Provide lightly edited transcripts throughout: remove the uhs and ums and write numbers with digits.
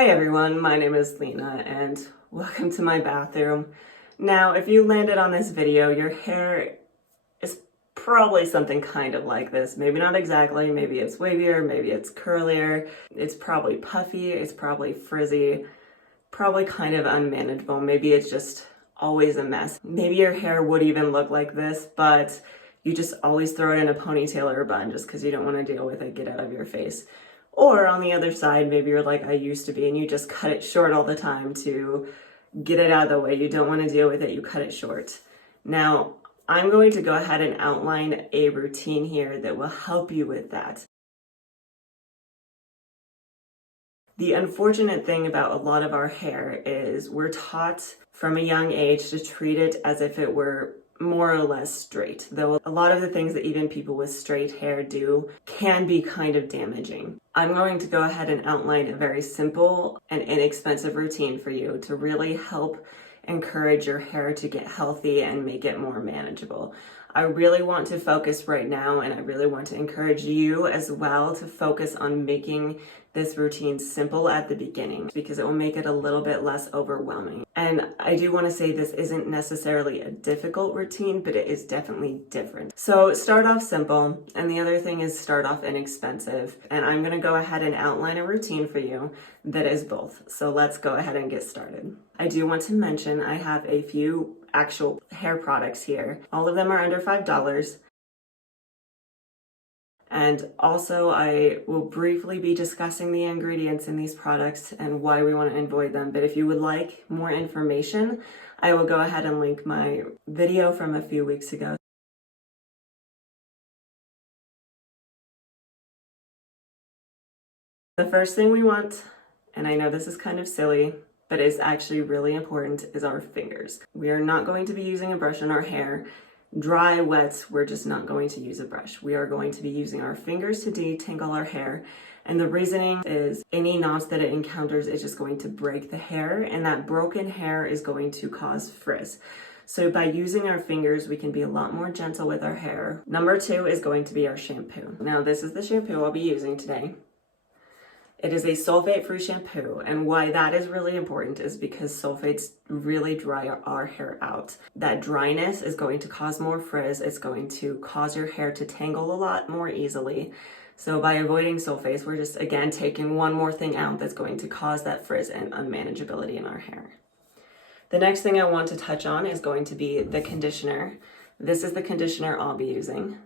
Hi everyone, my name is Lena and welcome to my bathroom. Now, if you landed on this video, your hair is probably something kind of like this. Maybe not exactly, maybe it's wavier, maybe it's curlier, it's probably puffy, it's probably frizzy, probably kind of unmanageable. Maybe it's just always a mess. Maybe your hair would even look like this, but you just always throw it in a ponytail or a bun just because you don't want to deal with it, get out of your face. Or on the other side, maybe you're like I used to be and you just cut it short all the time to get it out of the way. You don't want to deal with it, you cut it short. Now, I'm going to go ahead and outline a routine here that will help you with that. The unfortunate thing about a lot of our hair is we're taught from a young age to treat it as if it were more or less straight, though a lot of the things that even people with straight hair do can be kind of damaging. I'm going to go ahead and outline a very simple and inexpensive routine for you to really help encourage your hair to get healthy and make it more manageable. I really want to focus right now, and I really want to encourage you as well to focus on making this routine simple at the beginning because it will make it a little bit less overwhelming. And I do want to say this isn't necessarily a difficult routine, but it is definitely different. So start off simple, and the other thing is start off inexpensive. And I'm going to go ahead and outline a routine for you that is both. So let's go ahead and get started. I do want to mention I have a few actual hair products here. All of them are under $5. And also I will briefly be discussing the ingredients in these products and why we want to avoid them. But if you would like more information, I will go ahead and link my video from a few weeks ago. The first thing we want, and I know this is kind of silly, but it's actually really important, is our fingers. We are not going to be using a brush on our hair. Dry, wet, we're just not going to use a brush. We are going to be using our fingers to detangle our hair. And the reasoning is any knots that it encounters is just going to break the hair, and that broken hair is going to cause frizz. So by using our fingers, we can be a lot more gentle with our hair. Number 2 is going to be our shampoo. Now, this is the shampoo I'll be using today. It is a sulfate-free shampoo, and why that is really important is because sulfates really dry our hair out. That dryness is going to cause more frizz. It's going to cause your hair to tangle a lot more easily. So by avoiding sulfates, we're just, again, taking one more thing out that's going to cause that frizz and unmanageability in our hair. The next thing I want to touch on is going to be the conditioner. This is the conditioner I'll be using.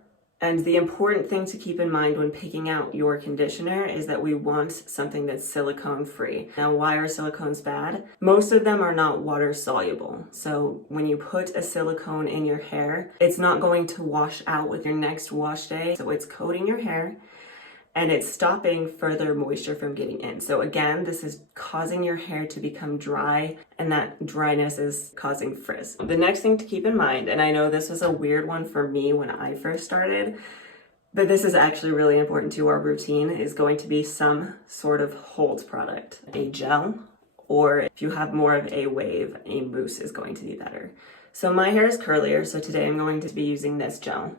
And the important thing to keep in mind when picking out your conditioner is that we want something that's silicone free. Now, why are silicones bad? Most of them are not water soluble. So when you put a silicone in your hair, it's not going to wash out with your next wash day. So it's coating your hair and it's stopping further moisture from getting in. So again, this is causing your hair to become dry, and that dryness is causing frizz. The next thing to keep in mind, and I know this was a weird one for me when I first started, but this is actually really important to our routine, is going to be some sort of hold product. A gel, or if you have more of a wave, a mousse is going to be better. So my hair is curlier, so today I'm going to be using this gel.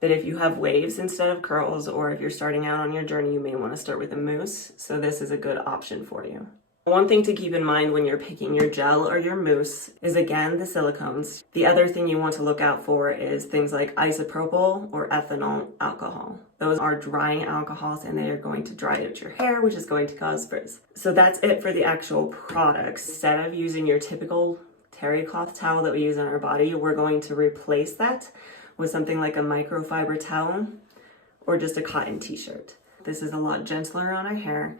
But if you have waves instead of curls, or if you're starting out on your journey, you may want to start with a mousse. So this is a good option for you. One thing to keep in mind when you're picking your gel or your mousse is, again, the silicones. The other thing you want to look out for is things like isopropyl or ethanol alcohol. Those are drying alcohols, and they are going to dry out your hair, which is going to cause frizz. So that's it for the actual products. Instead of using your typical terry cloth towel that we use on our body, we're going to replace that with something like a microfiber towel or just a cotton t-shirt. This is a lot gentler on our hair,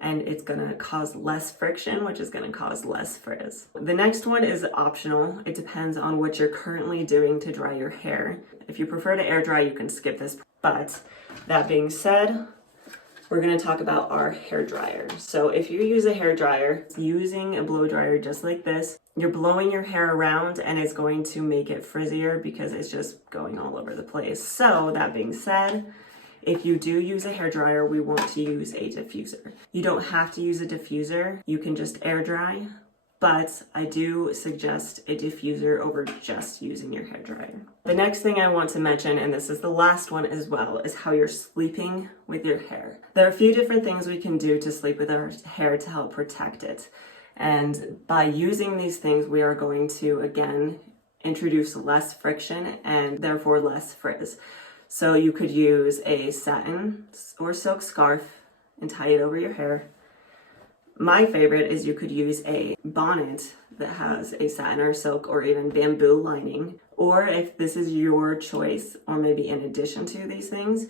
and it's gonna cause less friction, which is gonna cause less frizz. The next one is optional. It depends on what you're currently doing to dry your hair. If you prefer to air dry, you can skip this. But that being said, we're going to talk about our hair dryer. So if you use a hair dryer, using a blow dryer just like this, you're blowing your hair around and it's going to make it frizzier because it's just going all over the place. So that being said, if you do use a hair dryer, we want to use a diffuser. You don't have to use a diffuser. You can just air dry, but I do suggest a diffuser over just using your hairdryer. The next thing I want to mention, and this is the last one as well, is how you're sleeping with your hair. There are a few different things we can do to sleep with our hair to help protect it. And by using these things, we are going to, again, introduce less friction and therefore less frizz. So you could use a satin or silk scarf and tie it over your hair. My favorite is you could use a bonnet that has a satin or silk or even bamboo lining. Or if this is your choice, or maybe in addition to these things,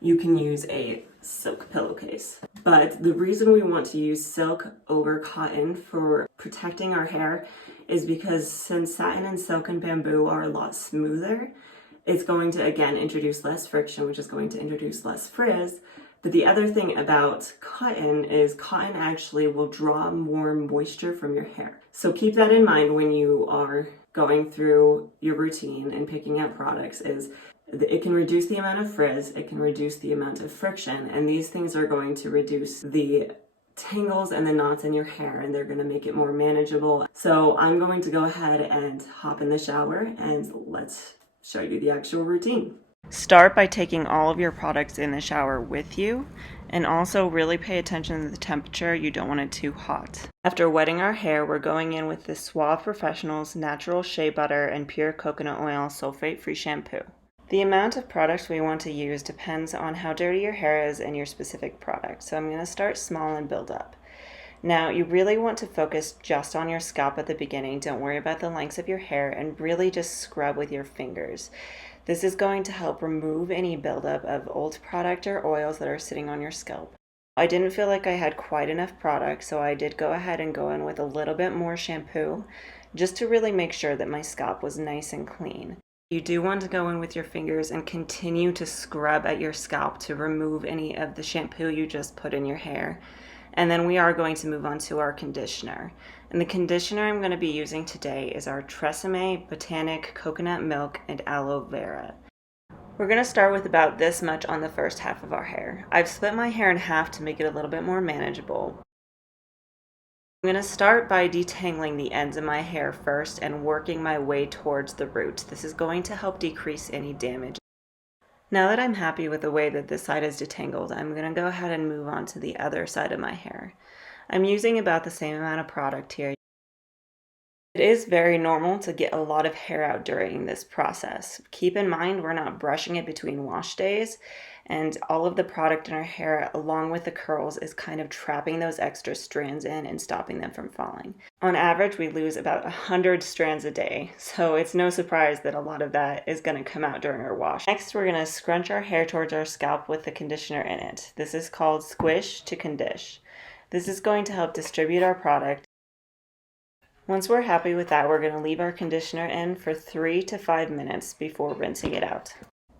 you can use a silk pillowcase. But the reason we want to use silk over cotton for protecting our hair is because since satin and silk and bamboo are a lot smoother, it's going to, again, introduce less friction, which is going to introduce less frizz. But the other thing about cotton is cotton actually will draw more moisture from your hair. So keep that in mind when you are going through your routine and picking out products, is it can reduce the amount of frizz, it can reduce the amount of friction, and these things are going to reduce the tangles and the knots in your hair, and they're going to make it more manageable. So I'm going to go ahead and hop in the shower and let's show you the actual routine. Start by taking all of your products in the shower with you, and also really pay attention to the temperature. You don't want it too hot. After wetting our hair, we're going in with the Suave Professional's Natural Shea Butter and Pure Coconut Oil Sulfate-Free Shampoo. The amount of products we want to use depends on how dirty your hair is and your specific product, so I'm going to start small and build up. Now, you really want to focus just on your scalp at the beginning. Don't worry about the lengths of your hair, and really just scrub with your fingers. This is going to help remove any buildup of old product or oils that are sitting on your scalp. I didn't feel like I had quite enough product, so I did go ahead and go in with a little bit more shampoo, just to really make sure that my scalp was nice and clean. You do want to go in with your fingers and continue to scrub at your scalp to remove any of the shampoo you just put in your hair. And then we are going to move on to our conditioner. And the conditioner I'm going to be using today is our Tresemme Botanic Coconut Milk and Aloe Vera. We're going to start with about this much on the first half of our hair. I've split my hair in half to make it a little bit more manageable. I'm going to start by detangling the ends of my hair first and working my way towards the root. This is going to help decrease any damage. Now that I'm happy with the way that this side is detangled, I'm going to go ahead and move on to the other side of my hair. I'm using about the same amount of product here. It is very normal to get a lot of hair out during this process. Keep in mind we're not brushing it between wash days, and all of the product in our hair along with the curls is kind of trapping those extra strands in and stopping them from falling. On average, we lose about 100 strands a day, so it's no surprise that a lot of that is going to come out during our wash. Next, we're going to scrunch our hair towards our scalp with the conditioner in it. This is called Squish to Condish. This is going to help distribute our product. Once we're happy with that, we're going to leave our conditioner in for 3 to 5 minutes before rinsing it out.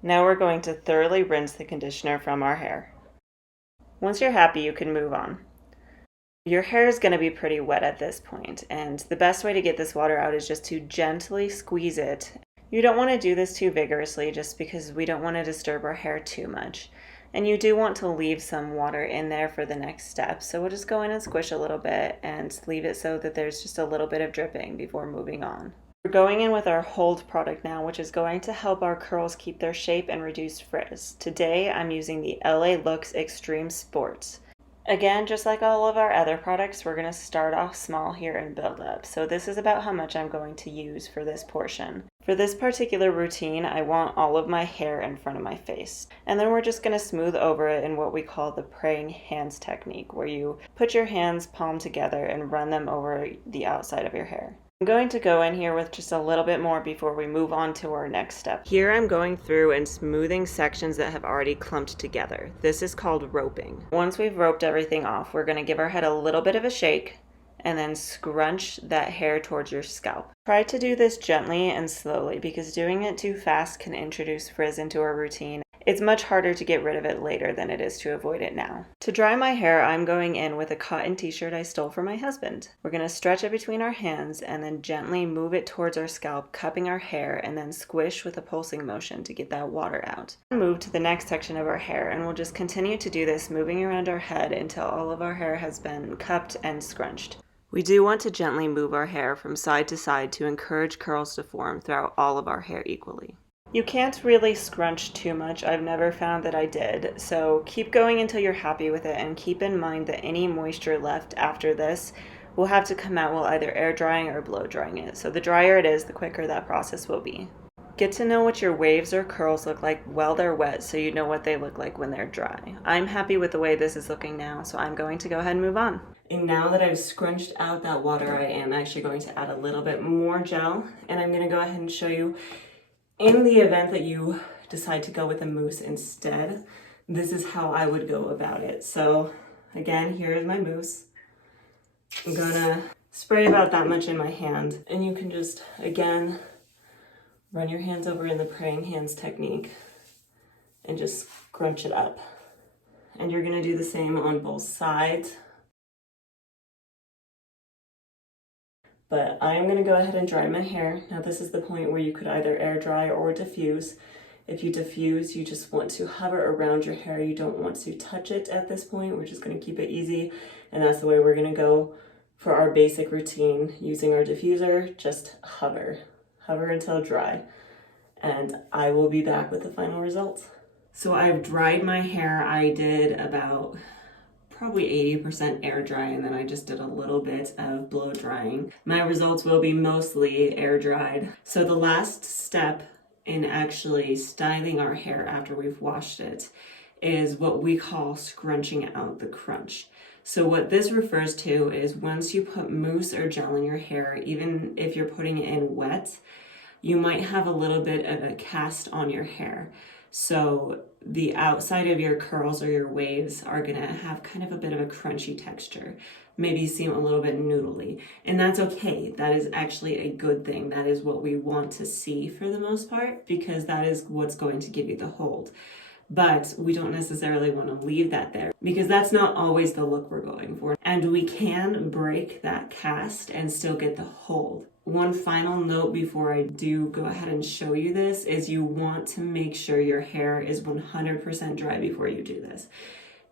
Now we're going to thoroughly rinse the conditioner from our hair. Once you're happy, you can move on. Your hair is going to be pretty wet at this point, and the best way to get this water out is just to gently squeeze it. You don't want to do this too vigorously just because we don't want to disturb our hair too much. And you do want to leave some water in there for the next step. So we'll just go in and squish a little bit and leave it so that there's just a little bit of dripping before moving on. We're going in with our hold product now, which is going to help our curls keep their shape and reduce frizz. Today I'm using the LA Looks Extreme Sports. Again, just like all of our other products, we're going to start off small here and build up. So this is about how much I'm going to use for this portion. For this particular routine, I want all of my hair in front of my face. And then we're just going to smooth over it in what we call the praying hands technique, where you put your hands palm together and run them over the outside of your hair. I'm going to go in here with just a little bit more before we move on to our next step. Here I'm going through and smoothing sections that have already clumped together. This is called roping. Once we've roped everything off, we're going to give our head a little bit of a shake and then scrunch that hair towards your scalp. Try to do this gently and slowly because doing it too fast can introduce frizz into our routine. It's much harder to get rid of it later than it is to avoid it now. To dry my hair, I'm going in with a cotton t-shirt I stole from my husband. We're going to stretch it between our hands and then gently move it towards our scalp, cupping our hair, and then squish with a pulsing motion to get that water out. Move to the next section of our hair, and we'll just continue to do this, moving around our head until all of our hair has been cupped and scrunched. We do want to gently move our hair from side to side to encourage curls to form throughout all of our hair equally. You can't really scrunch too much. I've never found that I did. So keep going until you're happy with it, and keep in mind that any moisture left after this will have to come out while either air drying or blow drying it. So the drier it is, the quicker that process will be. Get to know what your waves or curls look like while they're wet so you know what they look like when they're dry. I'm happy with the way this is looking now, so I'm going to go ahead and move on. And now that I've scrunched out that water, I am actually going to add a little bit more gel, and I'm going to go ahead and show you, in the event that you decide to go with a mousse instead, this is how I would go about it. So again, here is my mousse. I'm gonna spray about that much in my hand, and you can just, again, run your hands over in the praying hands technique and just scrunch it up. And you're gonna do the same on both sides. But I'm gonna go ahead and dry my hair. Now this is the point where you could either air dry or diffuse. If you diffuse, you just want to hover around your hair. You don't want to touch it at this point. We're just gonna keep it easy. And that's the way we're gonna go for our basic routine. Using our diffuser, just hover. Hover until dry. And I will be back with the final results. So I've dried my hair. I did about probably 80% air dry, and then I just did a little bit of blow drying. My results will be mostly air dried. So the last step in actually styling our hair after we've washed it is what we call scrunching out the crunch. So what this refers to is once you put mousse or gel in your hair, even if you're putting it in wet, you might have a little bit of a cast on your hair. So the outside of your curls or your waves are gonna have kind of a bit of a crunchy texture, maybe seem a little bit noodly. And that's okay. That is actually a good thing. That is what we want to see for the most part, because that is what's going to give you the hold. But we don't necessarily want to leave that there, because that's not always the look we're going for. And we can break that cast and still get the hold. One final note before I do go ahead and show you this is you want to make sure your hair is 100% dry before you do this.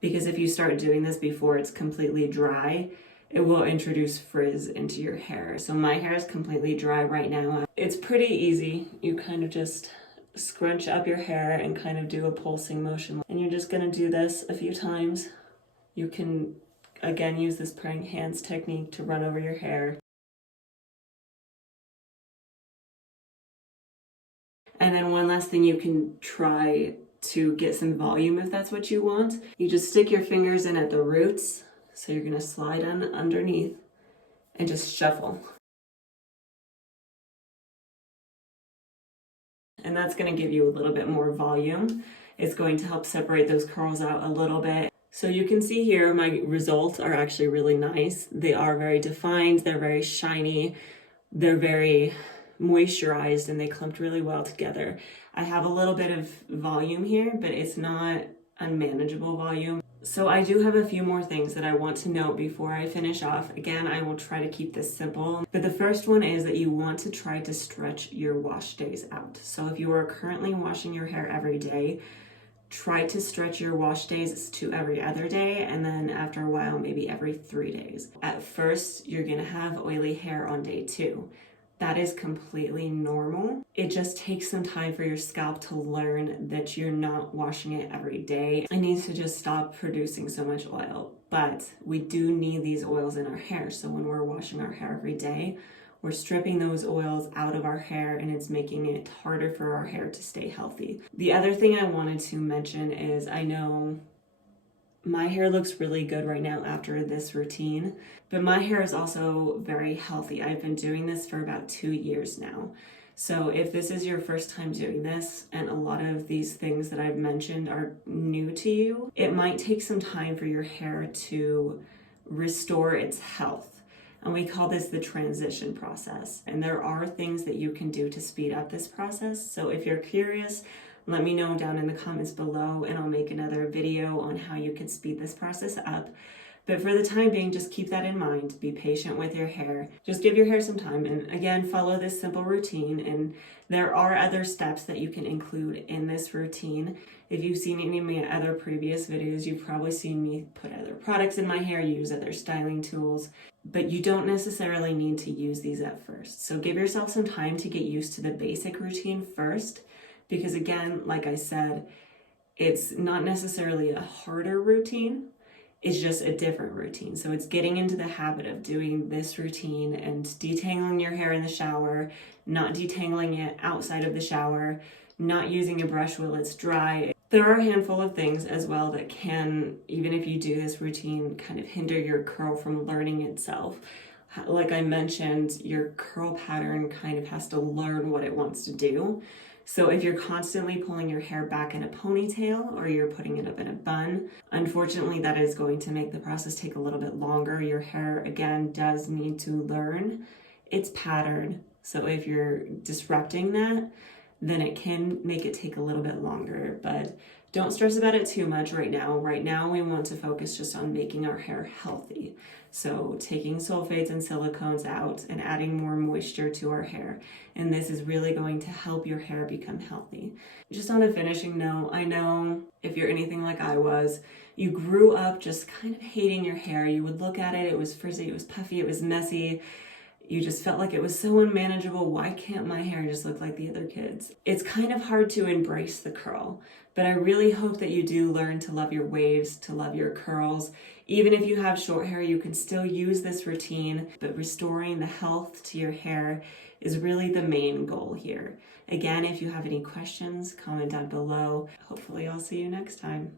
Because if you start doing this before it's completely dry, it will introduce frizz into your hair. So my hair is completely dry right now. It's pretty easy. You kind of just scrunch up your hair and kind of do a pulsing motion. And you're just gonna do this a few times. You can, again, use this praying hands technique to run over your hair. And then one last thing, you can try to get some volume if that's what you want. You just stick your fingers in at the roots. So you're gonna slide on underneath and just shuffle. And that's gonna give you a little bit more volume. It's going to help separate those curls out a little bit. So you can see here, my results are actually really nice. They are very defined, they're very shiny, they're very moisturized, and they clumped really well together. I have a little bit of volume here, but it's not unmanageable volume. So I do have a few more things that I want to note before I finish off. Again, I will try to keep this simple, but the first one is that you want to try to stretch your wash days out. So if you are currently washing your hair every day, try to stretch your wash days to every other day, and then after a while, maybe every 3 days. At first, you're gonna have oily hair on day 2. That is completely normal. It just takes some time for your scalp to learn that you're not washing it every day. It needs to just stop producing so much oil. But we do need these oils in our hair. So when we're washing our hair every day, we're stripping those oils out of our hair, and it's making it harder for our hair to stay healthy. The other thing I wanted to mention is, I know my hair looks really good right now after this routine, but my hair is also very healthy. I've been doing this for about 2 years now. So if this is your first time doing this, and a lot of these things that I've mentioned are new to you, it might take some time for your hair to restore its health. And we call this the transition process. And there are things that you can do to speed up this process. So if you're curious, let me know down in the comments below, and I'll make another video on how you can speed this process up. But for the time being, just keep that in mind. Be patient with your hair. Just give your hair some time. And again, follow this simple routine. And there are other steps that you can include in this routine. If you've seen any of my other previous videos, you've probably seen me put other products in my hair, use other styling tools, but you don't necessarily need to use these at first. So give yourself some time to get used to the basic routine first, because again, like I said, it's not necessarily a harder routine. It's just a different routine. So it's getting into the habit of doing this routine and detangling your hair in the shower, not detangling it outside of the shower, not using a brush while it's dry. There are a handful of things as well that can, even if you do this routine, kind of hinder your curl from learning itself. Like I mentioned, your curl pattern kind of has to learn what it wants to do. So if you're constantly pulling your hair back in a ponytail or you're putting it up in a bun, unfortunately that is going to make the process take a little bit longer. Your hair, again, does need to learn its pattern. So if you're disrupting that, then it can make it take a little bit longer. But don't stress about it too much right now. Right now we want to focus just on making our hair healthy. So taking sulfates and silicones out and adding more moisture to our hair. And this is really going to help your hair become healthy. Just on a finishing note, I know if you're anything like I was, you grew up just kind of hating your hair. You would look at it, it was frizzy, it was puffy, it was messy. You just felt like it was so unmanageable. Why can't my hair just look like the other kids? It's kind of hard to embrace the curl, but I really hope that you do learn to love your waves, to love your curls. Even if you have short hair, you can still use this routine, but restoring the health to your hair is really the main goal here. Again, if you have any questions, comment down below. Hopefully I'll see you next time.